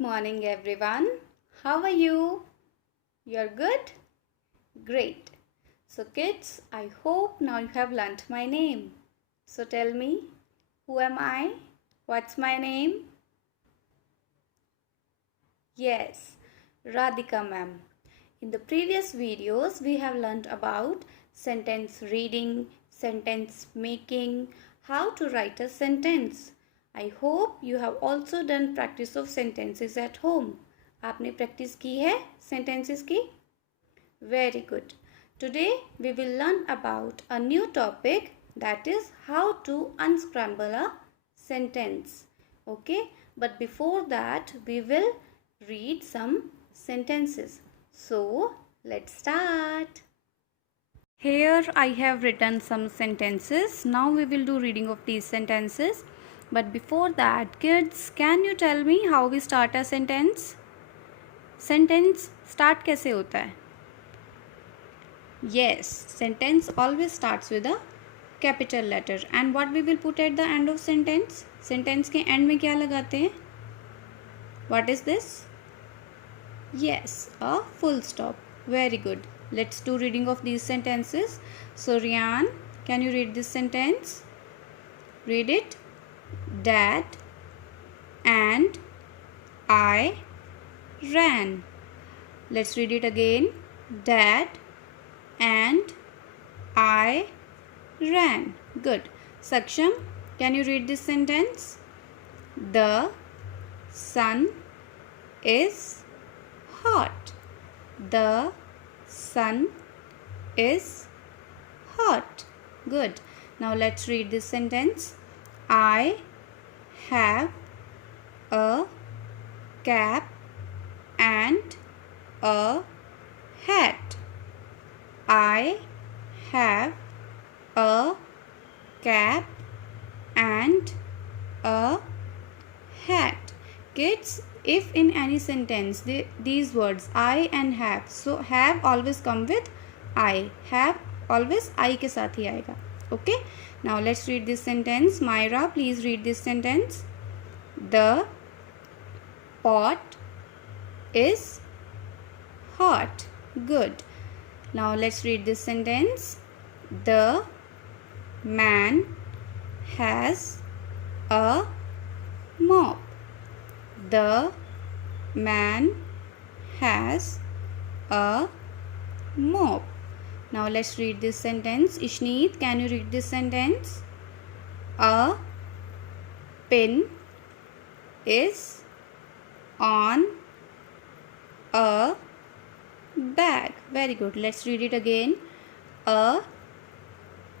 Morning everyone. How are you? You're good? Great. So kids, I hope now you have learnt my name. So tell me, who am I? What's my name? Yes, Radhika ma'am. In the previous videos, we have learnt about sentence reading, sentence making, how to write a sentence. I hope you have also done practice of sentences at home. आपने practice की है sentences की? Very good. Today we will learn about a new topic, that is how to unscramble a sentence. Okay, but before that we will read some sentences. So let's start. Here I have written some sentences. Now we will do reading of these sentences. But before that, kids, can you tell me how we start a sentence? Sentence start कैसे होता है? Yes, sentence always starts with a capital letter. And what we will put at the end of sentence? Sentence के end में क्या लगाते हैं? What is this? Yes, a full stop. Very good. Let's do reading of these sentences. So Rian, can you read this sentence? Read it. Dad and I ran. Let's read it again. Dad and I ran. Good. Saksham, can you read this sentence? The sun is hot. The sun is hot. Good. Now let's read this sentence. I have a cap and a hat. I have a cap and a hat. Kids, if in any sentence these words I and have, so have always come with I. Have always I के साथ ही आएगा. Okay. Now let's read this sentence. Myra, please read this sentence. The pot is hot. Good. Now let's read this sentence. The man has a mop. The man has a mop. Now let's read this sentence. Ishneet, can you read this sentence? A pin is on a bag. Very good. Let's read it again. A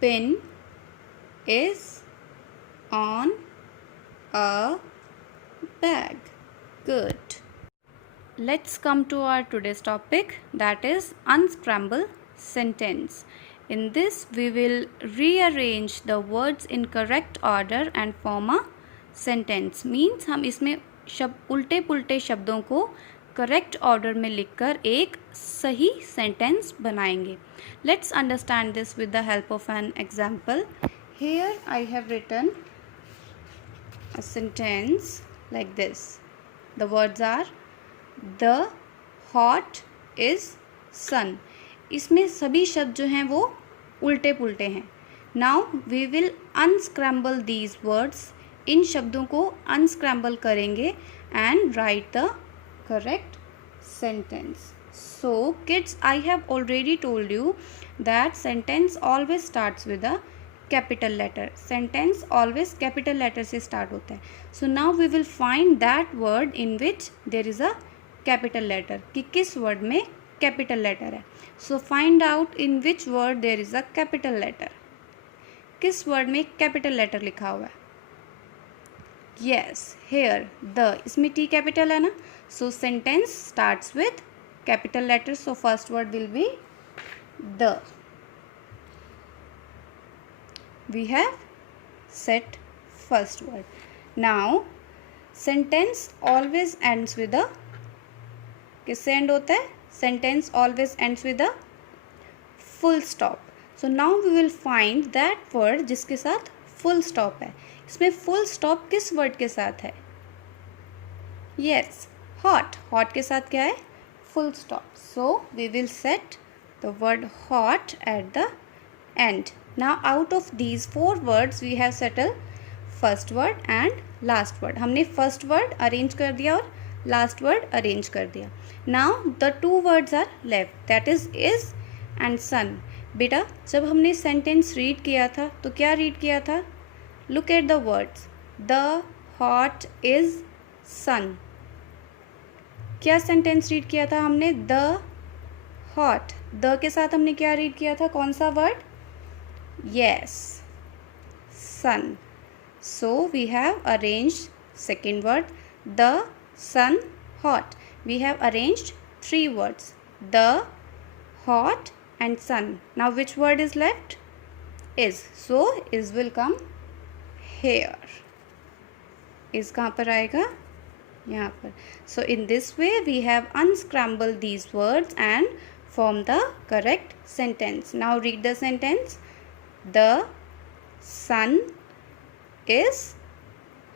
pin is on a bag. Good. Let's come to our today's topic, that is unscramble sentence. In this we will rearrange the words in correct order and form a sentence. Means हम इसमें उल्टे पुल्टे शब्दों को correct order में लिखकर एक सही sentence बनाएंगे. Let's understand this with the help of an example. Here I have written a sentence like this. The words are the hot is sun. इसमें सभी शब्द जो हैं वो उल्टे पुल्टे हैं. Now we will unscramble these words. इन शब्दों को unscramble करेंगे and write the correct sentence. So kids, I have already told you that sentence always starts with a capital letter. Sentence always capital letter से start होता है. So now we will find that word in which there is a capital letter. कि किस word में capital letter है. So find out in which word there is a capital letter. किस word में capital letter लिखा हुआ है? Yes, here the. इसमें T capital है ना. So sentence starts with capital letter. So first word will be the. We have set first word. Now sentence always ends with a, किससे end होता है? Sentence always ends with a full stop. So now we will find that word जिसके साथ full stop है. इसमें full stop किस word के साथ है? Yes, hot. Hot के साथ क्या है? Full stop. So we will set the word hot at the end. Now out of these 4 words we have settled first word and last word. हमने first word arrange कर दिया और last word arrange कर दिया. Now the 2 words are left, that is and sun. बेटा जब हमने sentence read किया था तो क्या read किया था? Look at the words. The hot is sun. क्या sentence read किया था हमने? The hot. the के साथ हमने क्या read किया था? कौन सा word? Yes, sun. So we have arranged second word, the sun hot. We have arranged 3 words, the hot and sun. Now which word is left? Is. So is will come here. is कहाँ पर आएगा? यहाँ पर. So in this way we have unscrambled these words and form the correct sentence. Now read the sentence. The sun is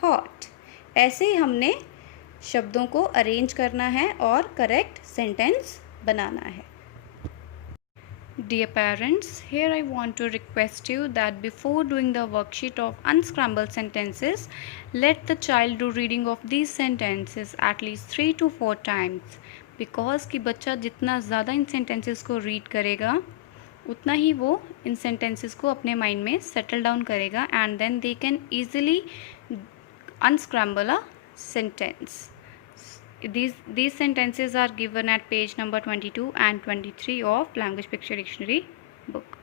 hot. ऐसे ही हमने शब्दों को arrange करना है और करेक्ट सेंटेंस बनाना है. Dear parents, here I want to request you that before doing the worksheet of unscrambled sentences, let the child do reading of these sentences at least 3 to 4 times. Because कि बच्चा जितना ज़्यादा इन sentences को read करेगा उतना ही वो इन sentences को अपने माइंड में सेटल डाउन करेगा and then they can easily unscramble a sentence. These sentences are given at page number 22 and 23 of Language Picture Dictionary book.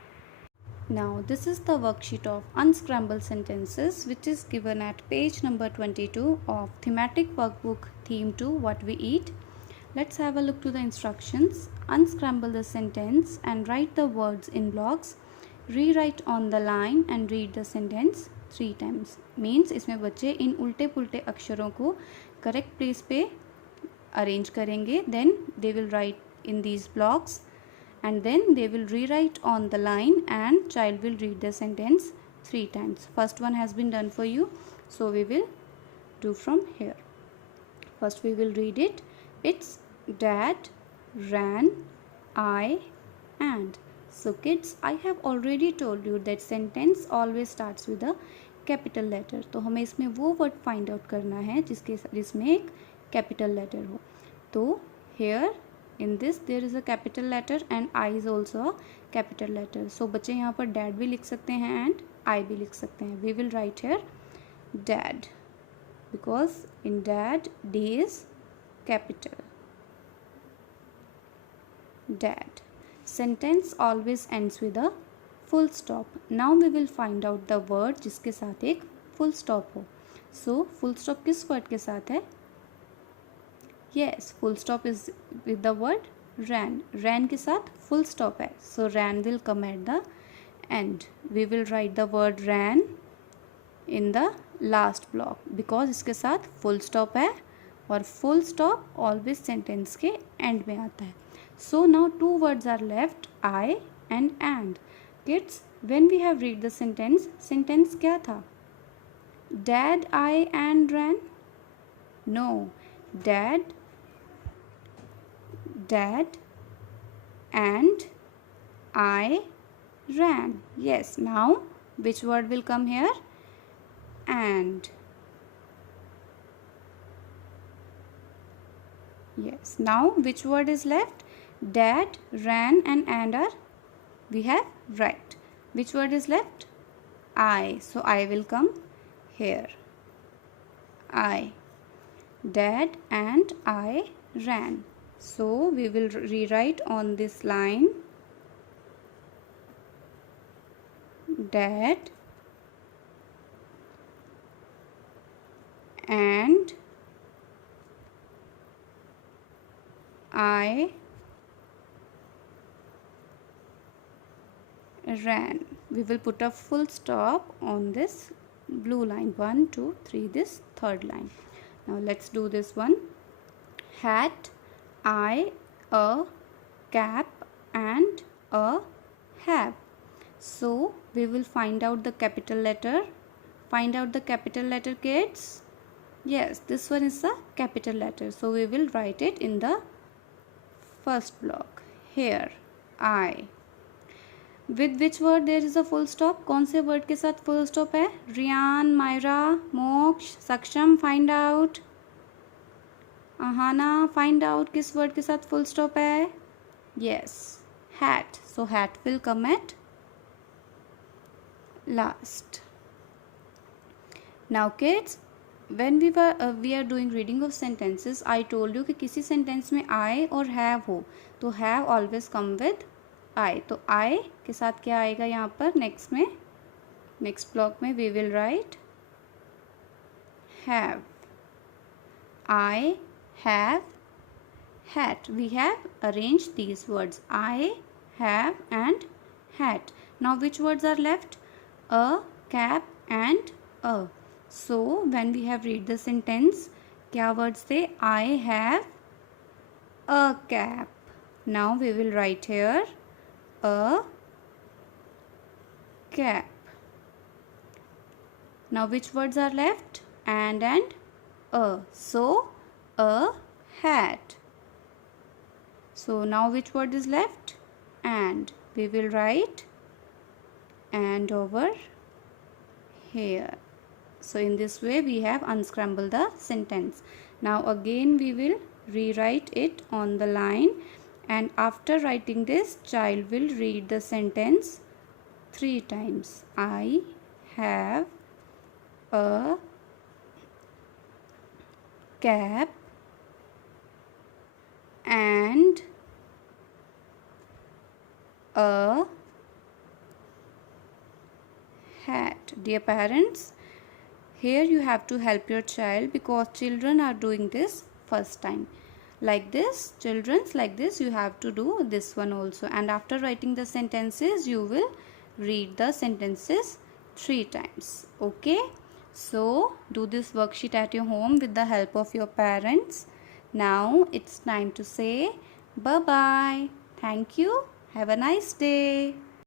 Now this is the worksheet of unscrambled sentences which is given at page number 22 of thematic workbook theme 2 what we eat. Let's have a look to the instructions. Unscramble the sentence and write the words in blocks. Rewrite on the line and read the sentence 3 times. Means इसमें बच्चे इन उल्टे पुल्टे अक्षरों को correct place पे arrange करेंगे. Then they will write in these blocks and then they will rewrite on the line and child will read the sentence 3 times. First one has been done for you. So we will do from here. First we will read it. It's dad, ran, I, and. So kids, I have already told you that sentence always starts with a capital letter. तो हमें इसमें वो word find out करना है जिसमें एक capital letter हो. तो here in this there is a capital letter and I is also a capital letter. So बच्चे यहाँ पर dad भी लिख सकते हैं and I भी लिख सकते हैं. We will write here dad because in dad D is capital. Dad. Sentence always ends with a full stop. Now we will find out the word जिसके साथ एक full stop हो. So full stop किस word के साथ है? Yes, full stop is with the word ran. Ran के साथ full stop है. So ran will come at the end. We will write the word ran in the last block because इसके साथ full stop है और full stop always sentence के end में आता है. So now 2 words are left, I and. Kids, when we have read the sentence क्या था? Dad, I and ran? No, dad and I ran. Yes, now which word will come here? And. Yes, now which word is left? Dad, ran and are we have right. Which word is left? I. So I will come here. I. Dad and I ran. So we will rewrite on this line. Dad and I ran. We will put a full stop on this blue line. 1, 2, 3, this third line. Now let's do this one. Hat, I, a, cap and a have. So we will find out the capital letter. Find out the capital letter, kids. Yes, this one is a capital letter, so we will write it in the first block. Here I. With which word there is a full stop? कौन से word के साथ full stop है? रियान, मायरा, मोक्ष, सक्षम, find out. Aahana, find out किस word के साथ full stop है? Yes, hat. So hat will come at last. Now kids, when we are doing reading of sentences, I told you कि किसी sentence में I और have हो, तो have always come with I. तो I के साथ क्या आएगा यहाँ पर? नेक्स्ट ब्लॉक में we will write have. I have hat. We have arranged these words I, have and hat. Now which words are left? A, cap and a. So when we have read the sentence, क्या words थे? I have a cap. Now we will write here a cap. Now which words are left? And a. So a hat. So now which word is left? And. We will write and over here. So in this way we have unscrambled the sentence. Now again we will rewrite it on the line, and after writing this, child will read the sentence 3 times. I have a cap and a hat. Dear parents, here you have to help your child because children are doing this first time. Like this, children's like this, you have to do this one also. And after writing the sentences, you will read the sentences 3 times. Okay? So, do this worksheet at your home with the help of your parents. Now, it's time to say bye-bye. Thank you. Have a nice day.